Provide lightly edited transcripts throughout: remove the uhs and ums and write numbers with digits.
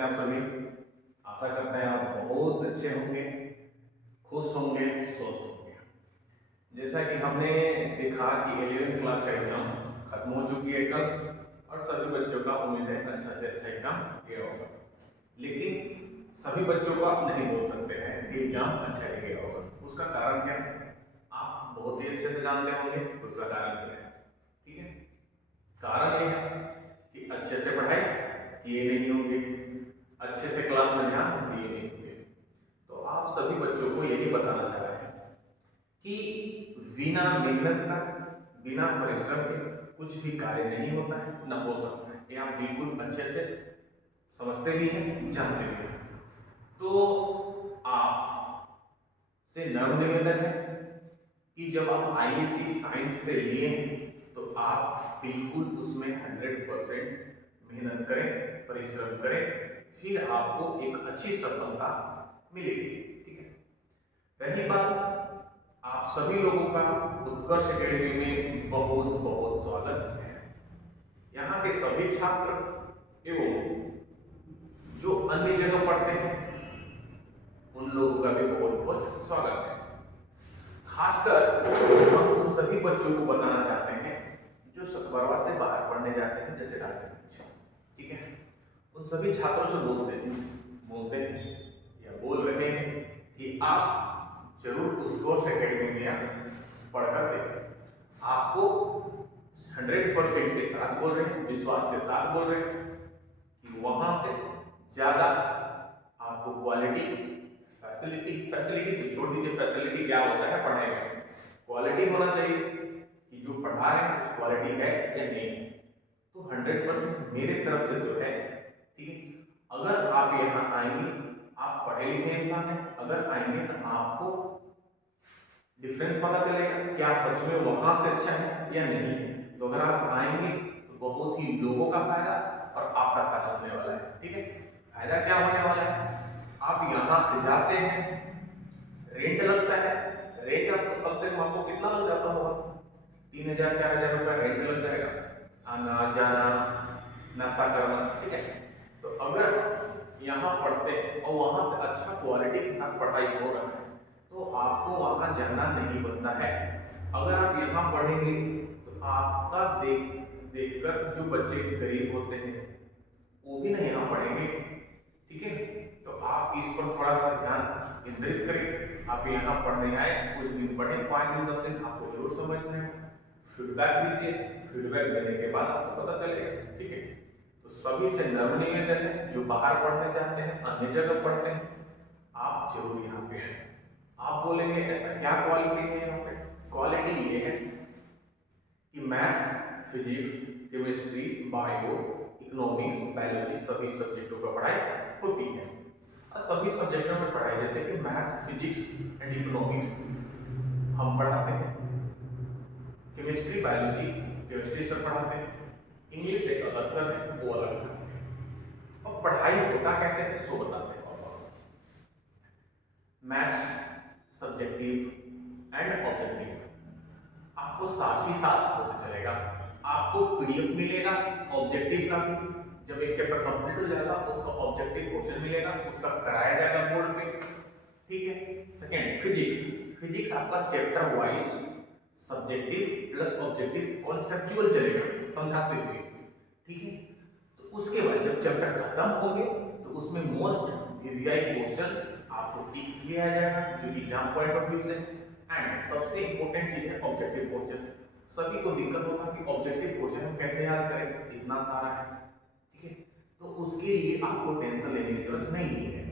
हैं आप सभी? आशा करते हैं आप बहुत अच्छे होंगे, खुश होंगे, स्वस्थ होंगे। जैसा कि हमने देखा कि 11वीं क्लास का एग्जाम खत्म हो चुकी है कल, और सभी बच्चों का उम्मीद है अच्छा से अच्छा एग्जाम गया होगा। लेकिन सभी बच्चों को आप नहीं बोल सकते हैं कि एग्जाम अच्छा ही गया होगा। उसका कारण क्या है? आप बहुत ही अच्छे से जानते होंगे उसका कारण क्या है। ठीक है, कारण यह है कि अच्छे से पढ़ाई किए नहीं होंगे, अच्छे से क्लास में ध्यान दिए नहीं होंगे। तो आप सभी बच्चों को यही बताना चाह रहे हैं कि बिना मेहनत का, बिना परिश्रम के कुछ भी कार्य नहीं होता है, न हो सकता है। ये आप बिल्कुल अच्छे से समझते भी हैं, जानते भी हैं। तो आप से नम्र निवेदन है कि जब आप आईएससी साइंस से लिए हैं तो आप बिल्कुल उसमें 100% मेहनत करें, परिश्रम करें, फिर आपको एक अच्छी सफलता मिलेगी। ठीक है, रही बात आप सभी लोगों का उत्कर्ष एकेडमी में बहुत बहुत स्वागत है। यहाँ के सभी छात्र एवं जो अन्य जगह पढ़ते हैं उन लोगों का भी बहुत बहुत स्वागत है। खासकर हम उन सभी बच्चों को बताना चाहते हैं जो सतबरवा से बाहर पढ़ने जाते हैं, जैसे राजगंज। ठीक है, उन सभी छात्रों से बोलते हैं या बोल रहे हैं कि आप जरूर उत्कर्ष एकेडमी में पढ़कर देखें। आपको 100% के साथ बोल रहे हैं, विश्वास के साथ बोल रहे हैं कि वहां से ज्यादा आपको क्वालिटी, फैसिलिटी तो छोड़ दीजिए, फैसिलिटी क्या होता है पढ़ाई में, क्वालिटी होना चाहिए कि जो पढ़ा रहे हैं उस क्वालिटी है या नहीं है। तो 100% मेरे तरफ से तो है। ठीक है, अगर आप यहाँ आएंगे, आप पढ़े लिखे इंसान हैं, अगर आएंगे तो आपको डिफरेंस पता चलेगा क्या सच में वहां से अच्छा है या नहीं है। तो अगर आप आएंगे तो बहुत ही लोगों का फायदा और आपका फायदा होने वाला है। ठीक है, फायदा क्या होने वाला है? आप यहाँ से जाते हैं, रेंट लगता है, रेंट आपको कम से कम आपको कितना लग जाता होगा? 3,000-4,000 रुपया रेंट लग जाएगा, आना जाना नाश्ता करना। ठीक है, तो अगर यहाँ पढ़ते हैं और वहां से अच्छा क्वालिटी के साथ पढ़ाई हो रहा है तो आपको वहां जाना नहीं बनता है। अगर आप यहाँ पढ़ेंगे तो आपका देखकर जो बच्चे गरीब होते हैं वो भी नहीं यहाँ पढ़ेंगे। ठीक है, तो आप इस पर थोड़ा सा ध्यान केंद्रित करें। आप यहाँ पढ़ने आए, कुछ दिन पढ़े, 5 दिन 10 दिन, आपको जरूर समझ में आएगा। फीडबैक दीजिए, फीडबैक देने के बाद आपको पता चलेगा। ठीक है, तो सभी से नम्र निवेदन है जो बाहर पढ़ने जाते हैं, अन्य जगह पढ़ते हैं, आप जरूर यहाँ पे आए। आप बोलेंगे ऐसा क्या क्वालिटी है यहाँ पे? क्वालिटी ये है कि maths, physics, chemistry, bio, economics, biology सभी सब्जेक्टों का पढ़ाई होती है। और सभी सब्जेक्टों में पढ़ाई, जैसे कि मैथ, फिजिक्स एंड इकोनॉमिक्स हम पढ़ाते हैं, केमिस्ट्री, बायोलॉजी केमिस्ट्री सर पढ़ाते हैं, इंग्लिश एक अलग सर है वो अलग पढ़ाते हैं। और पढ़ाई होता कैसे है सो बताते हैं। मैथ्स सब्जेक्टिव एंड ऑब्जेक्टिव आपको साथ ही साथ होता चलेगा। आपको पीडीएफ मिलेगा ऑब्जेक्टिव का भी, जब एक चैप्टर कंप्लीट हो जाएगा उसका ऑब्जेक्टिव क्वेश्चन मिलेगा, उसका कराया जाएगा बोर्ड पे। ठीक है, सेकंड फिजिक्स आपका chapter wise subjective plus objective conceptual चलेगा समझाते हुए। ठीक है, तो उसके बाद जब चैप्टर खत्म होंगे तो उसमें मोस्ट वीवीआई क्वेश्चन आपको टिक किया जाएगा जो एग्जाम पॉइंट ऑफ व्यू से। एंड सबसे इंपॉर्टेंट चीज है ऑब्जेक्टिव क्वेश्चन। सभी को दिक्कत होता है कि ऑब्जेक्टिव क्वेश्चन हम कैसे याद करें, इतना सारा है। ठीक है, तो उसके लिए आपको टेंशन लेने की जरूरत नहीं है।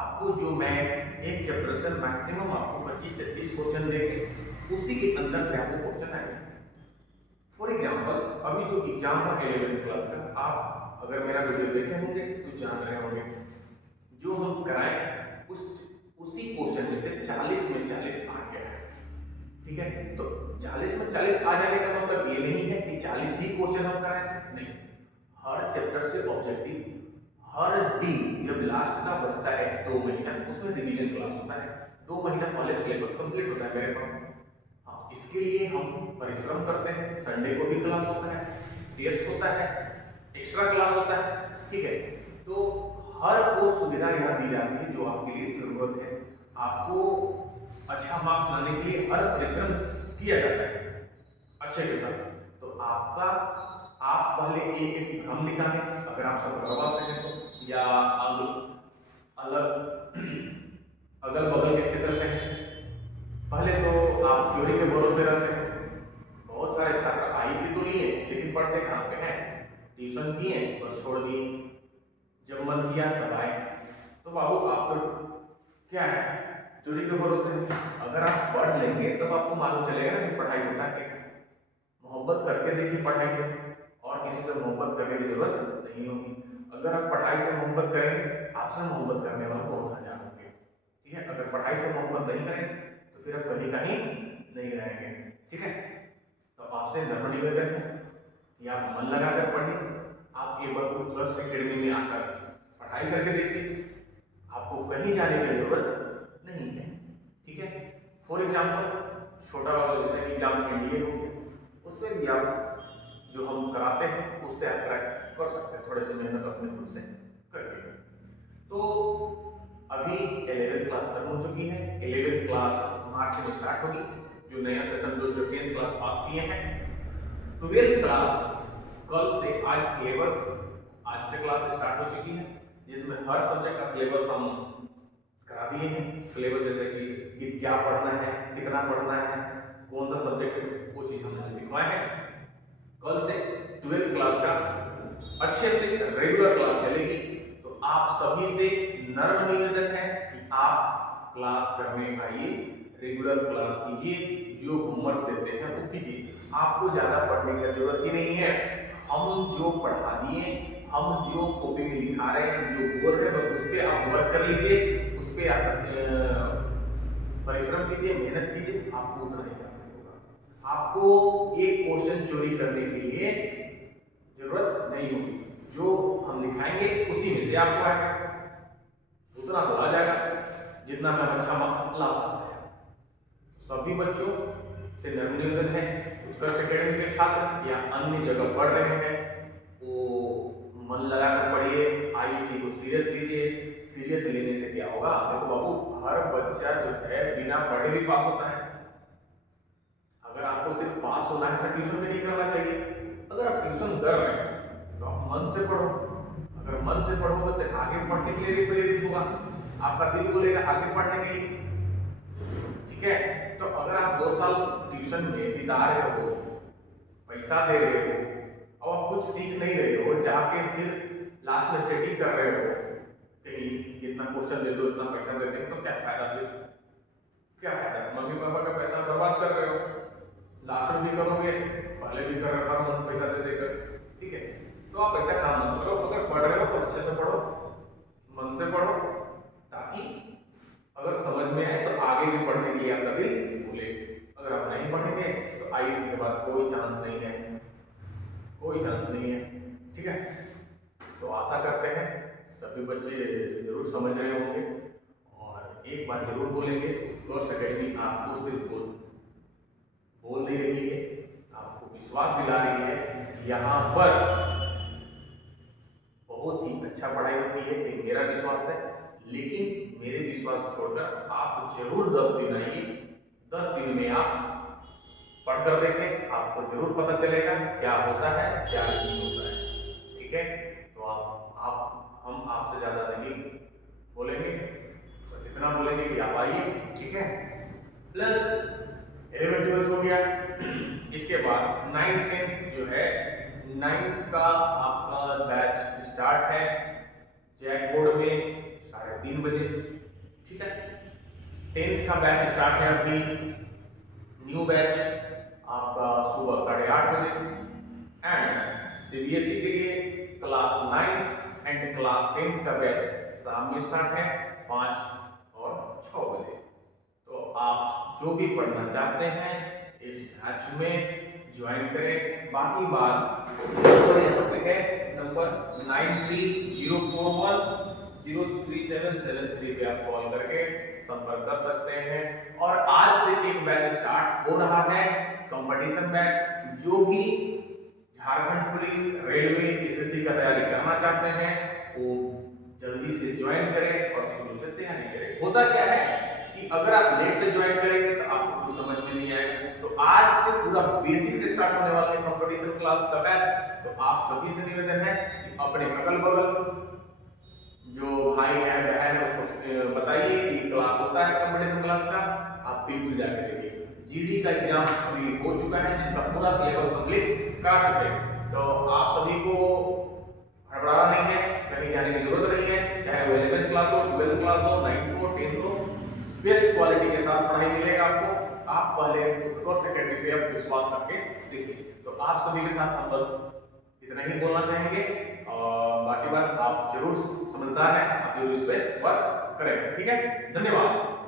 आपको जो मैं एक चैप्टर से मैक्सिमम आपको 25 से 30 क्वेश्चन देंगे, उसी के अंदर से आपको क्वेश्चन आएंगे। फॉर एग्जाम्पल अभी जो एग्जाम है 11th क्लास का, आप अगर मेरा वीडियो देखे होंगे तो जान रहे होंगे जो हम कराएं उसी क्वेश्चन में से 40 में 40 आ गया है। ठीक है, तो 40 में 40 आ जाने का मतलब ये नहीं है कि 40 ही क्वेश्चन हम कराए थे, नहीं। हर चैप्टर से ऑब्जेक्टिव हर दिन जब लास्ट का बचता है 2 महीना, उसमें रिवीजन क्लास होता है। 2 महीना पहले सिलेबस कंप्लीट होता है मेरे पास। हाँ, इसके लिए हम परिश्रम करते हैं। संडे को भी क्लास होता है, टेस्ट होता है, एक्स्ट्रा क्लास होता है। ठीक है, तो हर वो सुविधा यहाँ दी जाती है जो आपके लिए जरूरत है। आपको अच्छा मार्क्स लाने के लिए हर परिश्रम किया जाता है अच्छे के साथ। तो आप पहले एक भ्रम निकालें, अगर आप सतरवा से हैं तो, या अलग अगल बगल के क्षेत्र से हैं। पहले तो आप चोरी के भरोसे रहते हैं। बहुत सारे छात्र आईसी तो लिए लेकिन पढ़ते कहाँ पे हैं, ट्यूशन किए बस छोड़ दिए, जब मन किया तब आए। तो बाबू आप तो क्या है, चोरी के भरोसे। अगर आप पढ़ लेंगे तब आपको मालूम चलेगा ना कि पढ़ाई होता क्या है। मोहब्बत करके देखिए पढ़ाई से, और किसी से मोहब्बत करने की जरूरत नहीं होगी। अगर आप पढ़ाई से मोहब्बत करेंगे, आपसे मोहब्बत करने वाले बहुत हजार होंगे, ठीक है। अगर पढ़ाई से मोहब्बत नहीं करेंगे तो फिर आप कहीं कहीं नहीं रहेंगे, ठीक है। तो आपसे नम्र निवेदन है कि आप मन लगाकर पढ़िए। आप एक बार उत्कर्ष एकेडमी में आकर पढ़ाई करके देखिए, आपको कहीं जाने की जरूरत नहीं है, ठीक है। फॉर एग्जाम्पल छोटा वाला जैसे कि एग्जाम एनडीए हो गया, उसमें भी आप जो हम कराते हैं उससे आप क्रैक कर सकते हैं, थोड़े से मेहनत अपने खुद से करके। तो अभी 11th क्लास खत्म हो चुकी है, 11th क्लास मार्च में स्टार्ट होगी, जो नया सेशन जो 10th क्लास पास किए हैं। 12th क्लास कल से, आज से क्लास स्टार्ट हो चुकी है, जिसमें हर सब्जेक्ट का सिलेबस हम करा दिए हैं। सिलेबस जैसे कि क्या पढ़ना है, कितना पढ़ना है, कौन सा सब्जेक्ट, वो चीज हमने लिखवाए हैं। कल से 12th क्लास का अच्छे से रेगुलर क्लास चलेगी। तो आप सभी से नर्म निवेदन है कि आप क्लास करने आइए, रेगुलर क्लास कीजिए, जो होमवर्क देते हैं वो कीजिए। आपको ज्यादा पढ़ने की जरूरत ही नहीं है। हम जो पढ़ा दिए, हम जो कॉपी में लिखा रहे हैं, जो बोल रहे हैं, बस उस पर आप वर्क कर लीजिए, उस पर आप परिश्रम कीजिए, मेहनत कीजिए, आपको उतना ही करना होगा। आपको एक क्वेश्चन चोरी करने के लिए जरूरत नहीं होगी, जो हम दिखाएंगे उसी में से आपको आएगा, उतना तो आ जाएगा जितना में अच्छा मार्क्स ला सकते हैं। सभी बच्चों से नम्र निवेदन है, उत्कर्ष एकेडमी के छात्र या अन्य जगह पढ़ रहे हैं, वो मन लगाकर पढ़िए, आईसी को सीरियस लीजिए। सीरियस लेने से क्या होगा, देखो बाबू, हर बच्चा जो है बिना पढ़े भी पास होता है। अगर आपको सिर्फ पास होना है तो ट्यूशन भी नहीं करना चाहिए। अगर आप ट्यूशन कर रहे हैं तो आप मन से पढ़ो। अगर मन से पढ़ोगे तो आगे पढ़ने के लिए भी प्रेरित होगा, आपका दिल बोलेगा आगे पढ़ने के लिए, ठीक है। तो अगर आप 2 साल ट्यूशन में बिता रहे हो, पैसा दे रहे हो, और आप कुछ सीख नहीं रहे हो, जाके फिर लास्ट में सेटिंग कर रहे हो कहीं कितना क्वेश्चन दे दो, इतना पैसा दे देंगे, तो क्या फायदा फिर, क्या फायदा। मम्मी पापा का पैसा बर्बाद कर रहे हो, लास्ट में भी करोगे, पहले भी कर रहे हो, हर मंथ पैसा दे देकर, ठीक है। तो आप ऐसा काम मत करो। अगर पढ़ रहे हो तो अच्छे से पढ़ो, मन से पढ़ो, ताकि अगर समझ में आए तो आगे भी पढ़ने के लिए आपका दिल बोले। अगर आप नहीं पढ़ेंगे तो आईसी के बाद कोई चांस नहीं है, कोई चांस नहीं है, ठीक है। तो आशा करते हैं सभी बच्चे जरूर समझ रहे होंगे, और एक बात जरूर बोलेंगे, उत्कर्ष एकेडमी आपको सिर्फ बोल नहीं रही है, आपको विश्वास दिला रही है। यहाँ पर बहुत ही अच्छा पढ़ाई होती है, ये मेरा विश्वास है। लेकिन मेरे विश्वास छोड़कर आप जरूर 10 दिन आइए, 10 दिन में आप पढ़कर देखें, आपको जरूर पता चलेगा क्या होता है क्या नहीं होता है, ठीक है। तो हम आपसे ज्यादा नहीं बोलेंगे, बस इतना बोलेंगे कि आप आइए, ठीक है। प्लस 11th 12th हो गया, इसके बाद 9th 10th जो है, 9th का आपका बैच स्टार्ट है जैक बोर्ड में 3:30 बजे, ठीक है। 10th का बैच स्टार्ट है अभी, न्यू बैच आपका सुबह 8:30 बजे। एंड सीबीएसई के लिए क्लास 9 एंड क्लास 10th का बैच शाम में स्टार्ट है 5 और 6 बजे। तो आप जो भी पढ़ना चाहते हैं इस बैच में ज्वाइन करें। बाकी बात नंबर यहाँ पे है, नंबर 9304103773 पे आप कॉल करके संपर्क कर सकते हैं। और आज से एक बैच स्टार्ट हो रहा है, कंपटीशन बैच। जो भी झारखंड पुलिस, रेलवे, एसएससी का तैयारी करना चाहते हैं वो जल्दी से ज्वाइन करें और शुरू से तैयारी करें। होता क्या है कि अगर आप लेट से ज्वाइन करेंगे तो आपको कुछ समझ में नहीं आएगा। तो आज से पूरा बेसिक से स्टार्ट होने वाला है कंपटीशन क्लास का बैच। तो आप सभी से निवेदन है कि अपने अगल बगल जो भाई है बहन है उसको बताइए कि क्लास होता है कंपटीशन क्लास का, आप बिल्कुल जाके देखिए। जीडी का एग्जाम अभी हो चुका है जिसका पूरा सिलेबस कंप्लीट करा चुके हैं। तो आप सभी को हड़बड़ाना नहीं है, कहीं जाने की जरूरत नहीं है, चाहे वो 11th क्लास हो, 12th क्लास हो, 9th हो, 10th हो, बेस्ट क्वालिटी के साथ पढ़ाई मिलेगा आपको। आप पहले उत्कर्ष एकेडमी पे आप विश्वास करके देखिए। तो आप सभी के साथ हम बस इतना ही बोलना चाहेंगे और बाकी बात आप जरूर समझदार हैं, आप जरूर इस पे वर्क करेंगे। ठीक है, धन्यवाद।